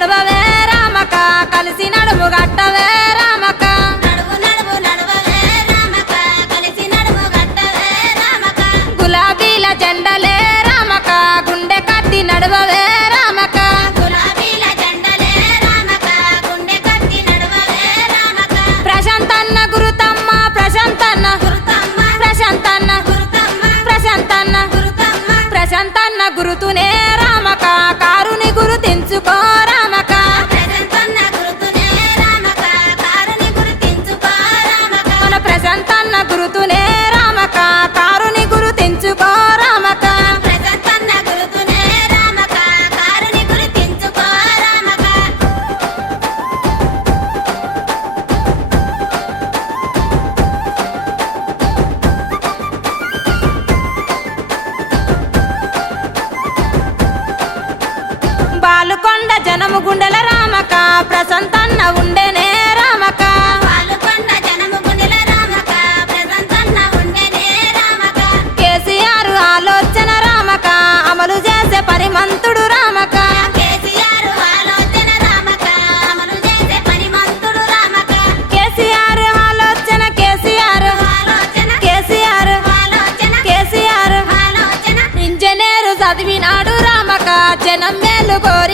నడవవే రామక కలిసి నడుము గట్టవే రామక నడువు నడువు నడవవే రామక కలిసి నడుము గట్టవే రామక గులాబీల జెండలే రామక గుండె కట్టి నడవవే రామక గులాబీల జెండలే రామక గుండె కట్టి నడవవే రామక ప్రశాంతన్న గురుతమ్మ ప్రశాంతన్న గురుతమ్మ ప్రశాంతన్న గురుతమ్మ ప్రశాంతన్న గురుతమ్మ ప్రశాంతన్న గురుతునే రామక కారుని గురుతించుకో రామక ప్రశాంతన్న గురుతునే రామక కారుని గుర్తించుకో రామక మన ప్రశాంతన్న గురుతునే రామక కారుని గురుతించుకో రామక ప్రశాంతన్న గురుతునే రామక కారుని గుర్తించుకో రామక బాలుకొండ జనము గుండెల రామక ప్రశాంతన్న ఉండేనే రామక పాలుకొండ జనము గుండెల రామక ప్రశాంతన్న ఉండెనే రామక కేసీఆర్ ఆలోచన రామక అమలు చేసే పరిమంతుడు రామక కేసీఆర్ ఆలోచన రామక అమలు చేసే పనిమంతుడు రామక కేసీఆర్ ఆలోచన కేసీఆర్ ఆలోచన కేసీఆర్ ఆలోచన కేసీఆర్ ఆలోచన ఇంజనీరు చదివినాడు రామక జనం మేలు కోరి